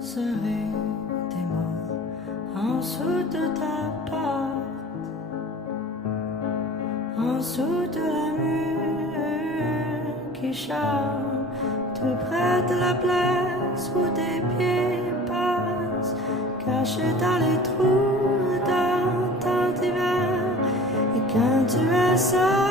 laisserai des mots en dessous de ta porte, en dessous de la mur qui chante, tout près de la place où des pieds passent, cachés dans les trous d'un temps d'hiver. Et quand tu as ça